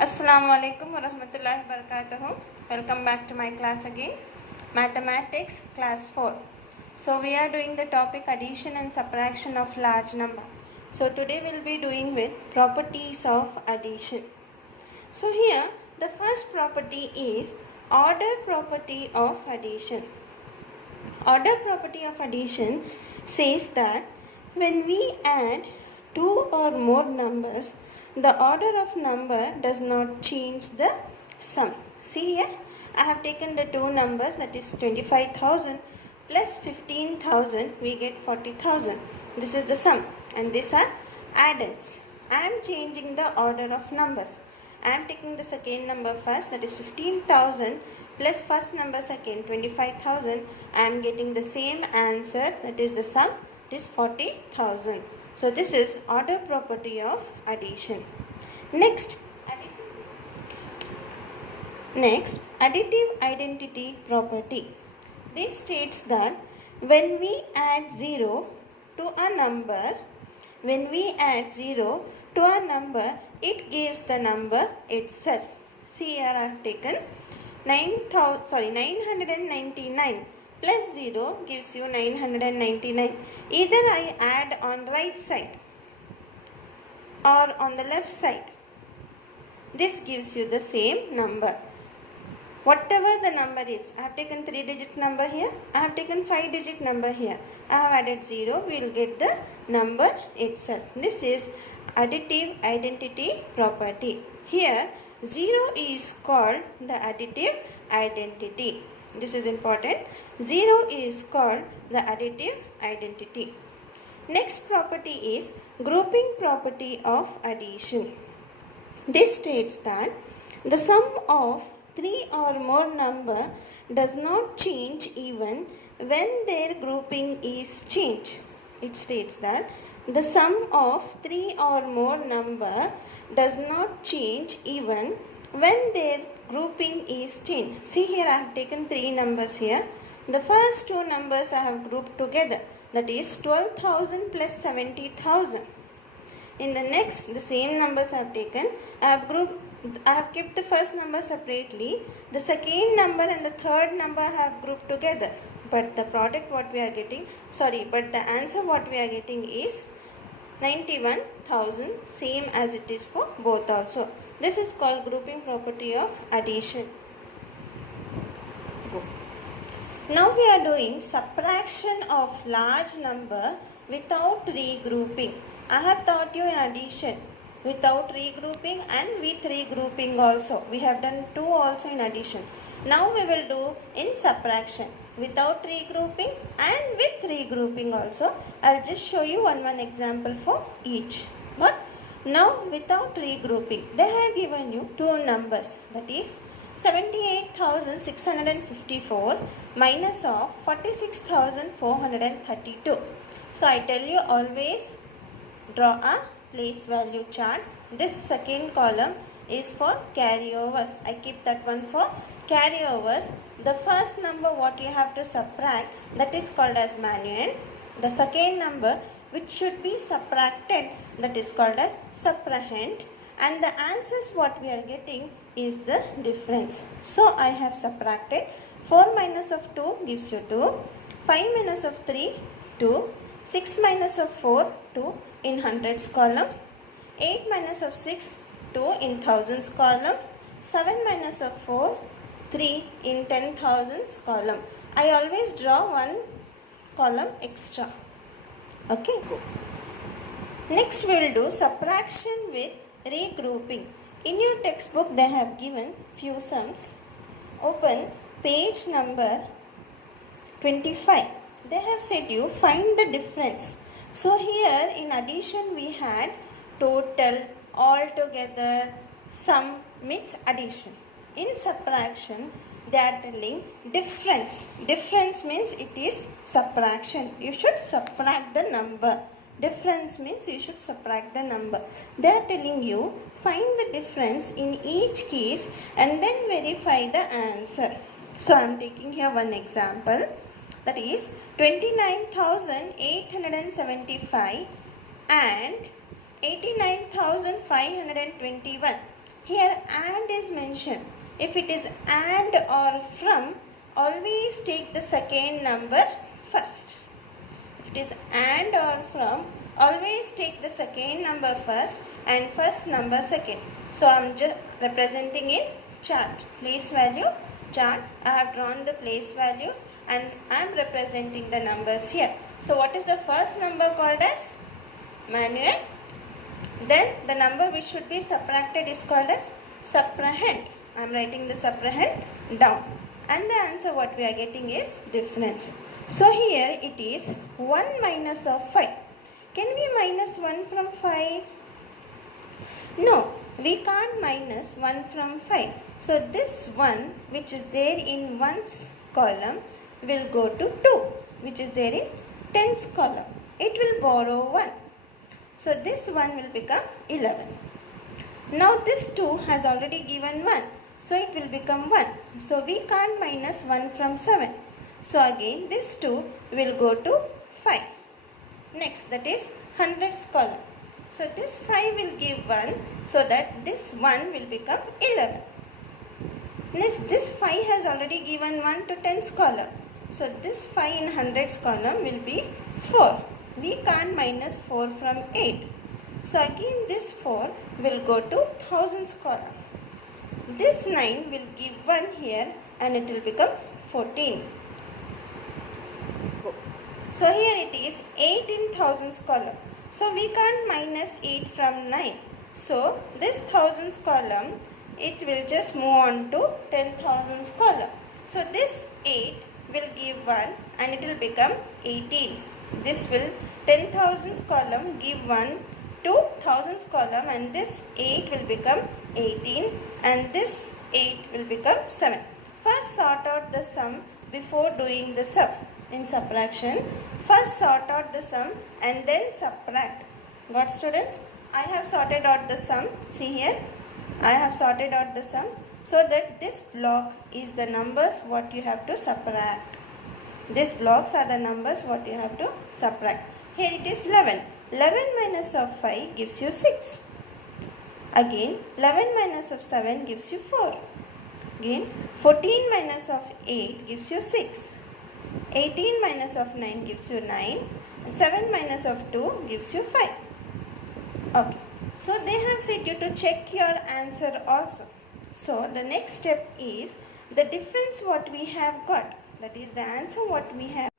Assalamualaikum warahmatullahi wabarakatuh. Welcome back to my class again. Mathematics class 4. So we are doing the topic addition and subtraction of large number. So today we'll be doing with properties of addition. So here the first property is order property of addition. Order property of addition says that when we add two or more numbers, the order of number does not change the sum. See here, I have taken the two numbers, that is 25,000 plus 15,000, we get 40,000. This is the sum and these are addends. I am changing the order of numbers. I am taking the second number first, that is 15,000 plus first number second 25,000. I am getting the same answer, that is the sum, it is 40,000. So this is order property of addition. Next, additive identity property. This states that when we add 0 to a number, it gives the number itself. See here I have taken 999 plus 0 gives you 999. Either I add on right side or on the left side. This gives you the same number. Whatever the number is, I have taken 3-digit number here, I have taken 5-digit number here, I have added 0, we will get the number itself. This is additive identity property. Here 0 is called the additive identity. This is important. 0 is called the additive identity. Next property is grouping property of addition. This states that the sum of 3 or more number does not change even when their grouping is changed. It states that the sum of 3 or more number does not change even when their grouping is changed. See here I have taken 3 numbers here. The first two numbers I have grouped together, that is 12,000 plus 70,000. In the next, the same numbers I have taken, I have kept the first number separately, the second number and the third number I have grouped together. But the product what we are getting, but the answer what we are getting is 91,000, same as it is for both also. This is called grouping property of addition. Now we are doing subtraction of large number without regrouping. I have taught you in addition without regrouping and with regrouping also. We have done 2 also in addition. Now we will do in subtraction without regrouping and with regrouping also. I will just show you one example for each. But now without regrouping, they have given you 2 numbers, that is 78,654 minus of 46,432. So I tell you always draw a place value chart. This second column is for carryovers. I keep that one for carryovers. The first number what you have to subtract, that is called as manual. The second number which should be subtracted, that is called as subtrahend. And the answers what we are getting is the difference. So I have subtracted 4 minus of 2 gives you 2, 5 minus of 3, 2, 6 minus of 4, 2 in hundreds column, 8 minus of 6, 2 in thousands column, 7 minus of 4, 3 in 10,000s column. I always draw one column extra. Okay. Next we will do subtraction with regrouping. In your textbook they have given few sums. Open page number 25. They have said you find the difference. So here in addition we had total, altogether, sum means addition. In subtraction they are telling difference. Difference means it is subtraction. You should subtract the number. Difference means you should subtract the number. They are telling you find the difference in each case and then verify the answer. So I am taking here one example, that is 29,875 and 89,521. Here and is mentioned. If it is and or from, always take the second number first. If it is and or from, always take the second number first and first number second. So I am just representing in chart. Place value chart. I have drawn the place values and I am representing the numbers here. So what is the first number called as? Manual. Then the number which should be subtracted is called as subtrahend. I am writing the subtrahend down. And the answer what we are getting is difference. So here it is 1 minus of 5. Can we minus 1 from 5? No, we can't minus 1 from 5. So this 1 which is there in 1's column will go to 2 which is there in 10's column. It will borrow 1. So this 1 will become 11. Now this 2 has already given 1. So it will become 1. So we can't minus 1 from 7. So again this 2 will go to 5. Next, that is hundreds column. So this 5 will give 1. So that this 1 will become 11. Next, this 5 has already given 1 to 10's column. So this 5 in hundreds column will be 4. We can't minus 4 from 8. So again this 4 will go to thousands column. This 9 will give 1 here and it will become 14. So here it is 8 in thousands column. So we can't minus 8 from 9. So this thousands column, it will just move on to 10,000s column. So this 8 will give 1 and it will become 18. This will 10,000s column give 1 to thousands column and this 8 will become 18 and this 8 will become 7. First sort out the sum before doing the sum. In subtraction, first sort out the sum and then subtract. Got students? I have sorted out the sum. See here, I have sorted out the sum so that this block is the numbers what you have to subtract. These blocks are the numbers what you have to subtract. Here it is 11. 11 minus of 5 gives you 6. Again 11 minus of 7 gives you 4. Again 14 minus of 8 gives you 6. 18 minus of 9 gives you 9. And 7 minus of 2 gives you 5. Okay. So they have said you to check your answer also. So the next step is the difference what we have got. That is the answer what we have.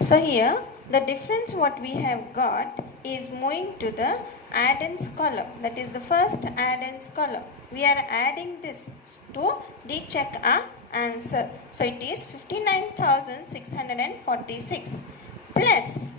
So here the difference what we have got is moving to the addends column. That is the first addends column. We are adding this to recheck our answer. So it is 59,646 plus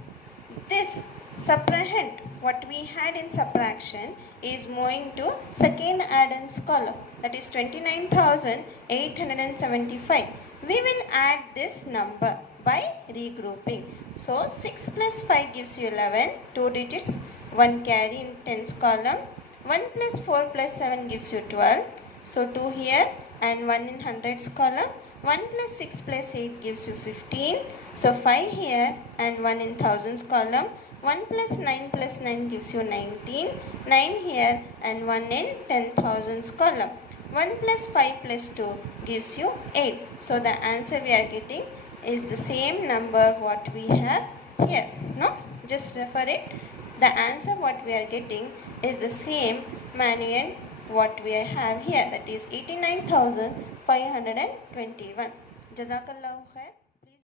this subtrahend what we had in subtraction is moving to second addends column. That is 29,875. We will add this number by regrouping. So 6 plus 5 gives you 11, 2 digits, 1 carry in tens column. 1 plus 4 plus 7 gives you 12. So 2 here and 1 in hundreds column. 1 plus 6 plus 8 gives you 15. So 5 here and 1 in thousands column. 1 plus 9 plus 9 gives you 19. 9 here and 1 in 10,000s column. 1 plus 5 plus 2 gives you 8. So the answer we are getting is the same number what we have here. No? Just refer it. The answer what we are getting is the same manual what we have here. That is 89,521. Jazakallahu khair.